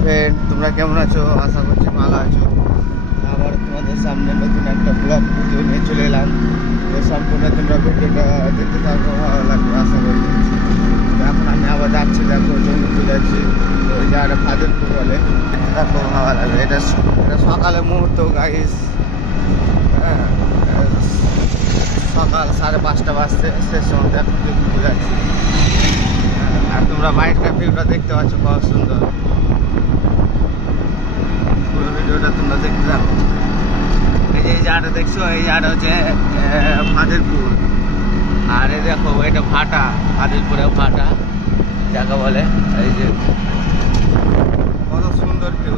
Friend, তোমরা কেমন আছো? আশা করছি ভালো আছো। আবার তোমাদের সামনে নতুন একটা ব্লগ ভিডিও নিয়ে চলে এলাম। তো সম্পূর্ণ তোমরা ভিডিওটা দেখতে থাকো, ভালো লাগবে আশা করি। তো এখন আমি আবার যাচ্ছি, দেখো জমিতে যাচ্ছি। তো এই যে আর ফাদেরপুর বলে, দেখতে থাকো, ভালো লাগবে। এটা সকালের মুহূর্ত গাইস। হ্যাঁ, সকাল 5:30 বাজতে শেষ সময় এখন জমিতে যাচ্ছি। আর তোমরা বাইরের ভিউটা দেখতে পাচ্ছ কত সুন্দর। পুরো ভিডিওটা তোমরা দেখতে থাকো। এই যে জায়গাটা দেখছো, এই জায়গাটা হচ্ছে ফাদেরপুর। আর এই দেখো এটা ভাটা, ফাদেরপুরে ভাটা যাকে বলে। এই যে কত সুন্দর ভিউ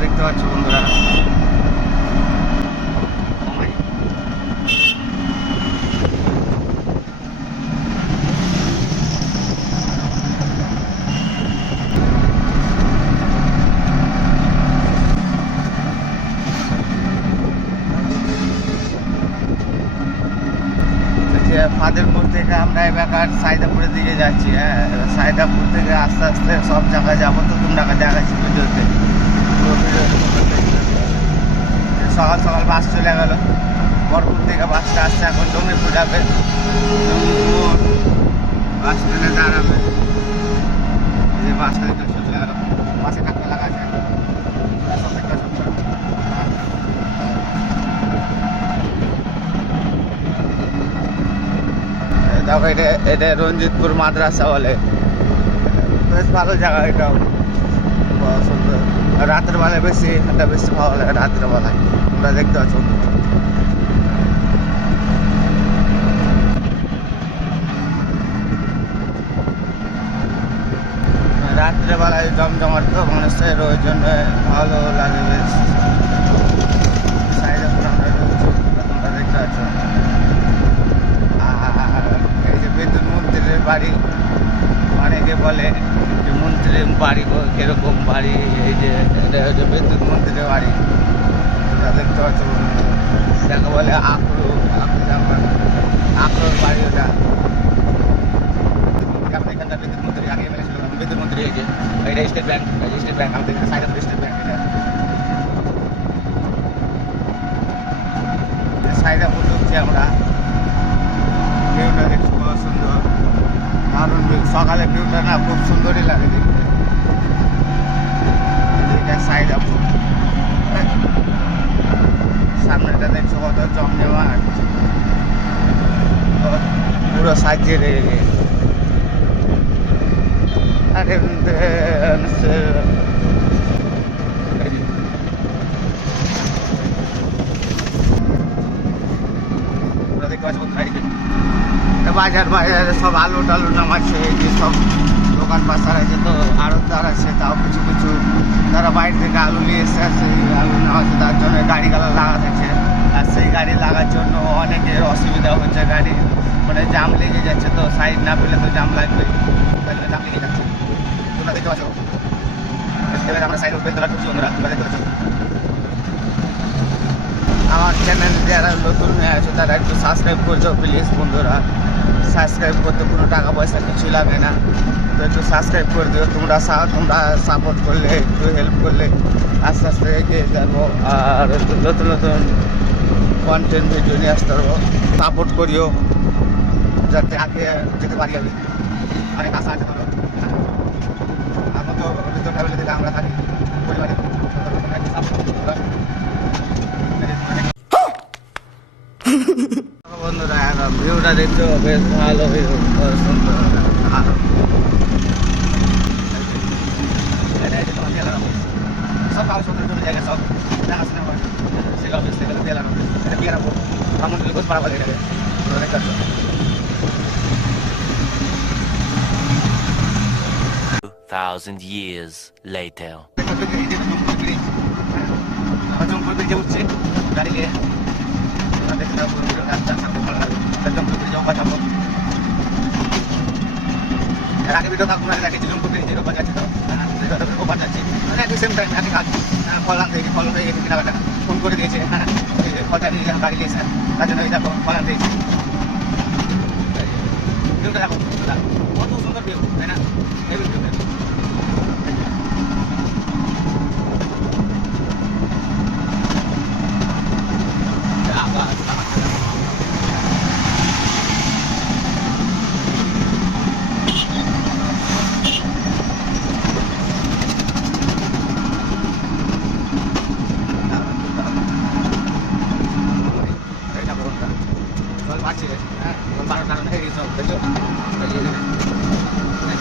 দেখতে পাচ্ছ বন্ধুরা। ফাদেরপুর থেকে আমরা এবার সাইদাপুরের দিকে যাচ্ছি। হ্যাঁ, এবার সাইদাপুর থেকে আস্তে আস্তে সব জায়গায় যাবো। তো তোমরা দেখাচ্ছি ভিডিওতে। সকাল সকাল বাস চলে গেল, বরপুর থেকে বাসটা আসছে, এখন জমিপুর যাবে। বাস ট্রেনে দাঁড়াবে। এই যে বাসটা চলে গেল, বাসে টাকা লাগা আছে। দেখো এটা রঞ্জিতপুর মাদ্রাসা বলে। বেশ ভালো জায়গা এটাও, সুন্দর। রাতের বেলায় এটা বেশি ভালো লাগে। রাতের বেলায় তোমরা দেখতে পাচ্ছ রাত্রেবেলায় জমজমাট তো মানুষের, ওই জন্য ভালো লাগে বেশ। সাইডে আমরা রয়েছি, তোমরা দেখতে পাচ্ছ। এই যে বিদ্যুৎ মন্ত্রীর বাড়ি, অনেকে বলে যে মন্ত্রীর বাড়ি কিরকম বাড়ি। এই যে এটা হচ্ছে বিদ্যুৎ মন্ত্রীর বাড়ি, তোমরা দেখতে পাচ্ছ। যাকে বলে আখরোর বাড়ি ওটা। এখানকার বিদ্যুৎ মন্ত্রী আগে এমএলএ ছিল, বিদ্যুৎ মন্ত্রী। এই যে এটা স্টেট ব্যাংক, স্টেট ব্যাংক আমাদের এখানে সাইডে স্টেট ব্যাংক। এটা সাইদাপুর ঢুকছি আমরা। ভিউটা দেখছি কত সুন্দর, দারুণ ভিউ। সকালে ভিউটা না খুব সুন্দরই লাগে দেখতে। এটা সাইদাপুর, সামনেটা দেখছো কত জমজমাট, পুরো সাজিয়ে রেখে। আর বাজার বাজারে সব আলু টালু নামাচ্ছে। এই যে সব দোকান পাশার আছে, তো আড়তদার আছে, তাও কিছু কিছু তারা বাইরে থেকে আলু নিয়ে এসে সেই আলু নামাচ্ছে। তার জন্য গাড়ি গালা লাগা থাকছে। আর সেই গাড়ি লাগার জন্য অনেকের অসুবিধা হচ্ছে, গাড়ি মানে জাম লেগে যাচ্ছে। তো সাইড না পেলে তো জাম লাগবে, জাম লেগে যাচ্ছে। তোমরা দেখতে পাচ্ছ এবার আমরা সাইড উঠবে, তোরা ঢুকছি বন্ধুরা, তোমরা দেখতে পাচ্ছ। আমার চ্যানেল যারা নতুন হয়ে আছে তারা একটু সাবস্ক্রাইব করছো প্লিজ বন্ধুরা। সাবস্ক্রাইব করতে কোনো টাকা পয়সা কিছু লাগে না, তো একটু সাবস্ক্রাইব করে দিও। তোমরা সাপোর্ট করলে, একটু হেল্প করলে আস্তে আস্তে এগিয়ে যাবো। আর নতুন নতুন কন্টেন্ট ভিডিও নিয়ে আসতে পারবো। সাপোর্ট করিও যাতে আগে যেতে পারি। আমি অনেক আশা আছে। ধরো আমার তো ভিতর ফ্যামিলি থেকে আমরা থাকি, পরিবারে বন্ধুরা। ভিউটা দেখছো বেশ ভালো ভিউ, সুন্দর। সব কাগজপত্র জন্য জায়গা, সব দেখাশোনা হয়। সেগুলো দেওয়া এটা বিয়ে রাখবো ভ্রমণ গোস পাড়া বলে এটাকে। দেখতে 2,000 years later. জমপুর ব্রিজে উঠছে গাড়ি নিয়ে। দেখতে যাবো। আগে ভিডিও থাকুন দেখেছি জমপুর ব্রিজের ওপর যাচ্ছে, তো ওপার যাচ্ছি মানে একই সেম টাইম একই কাজ। ফল আনতে গিয়ে ফল হয়ে কেনাকাটা ফোন করে দিয়েছে। ফলটা নিয়ে গাড়ি নিয়েছে, তার জন্য এই দেখো ফল আনতে দিয়েছি। ভিউটা দেখো কত সুন্দর ভিউ, তাই না?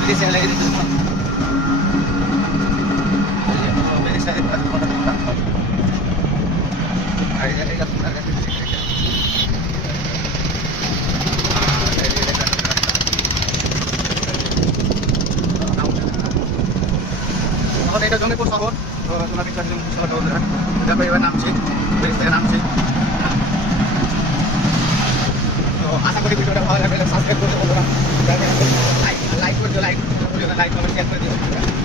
প্লিজ লাগিয়ে দিতে এটা জন্য কোন শহর তো তোমাকে চারজন শহর বন্ধুরা দেখো এবার নামছি ব্রিজ থেকে নামছি তো আশা করি ভিডিওটা ভালো লাগবে সাবস্ক্রাইব করতে বন্ধুরা লাইক করে দিও লাইক কমেন্ট শেয়ার করে দিও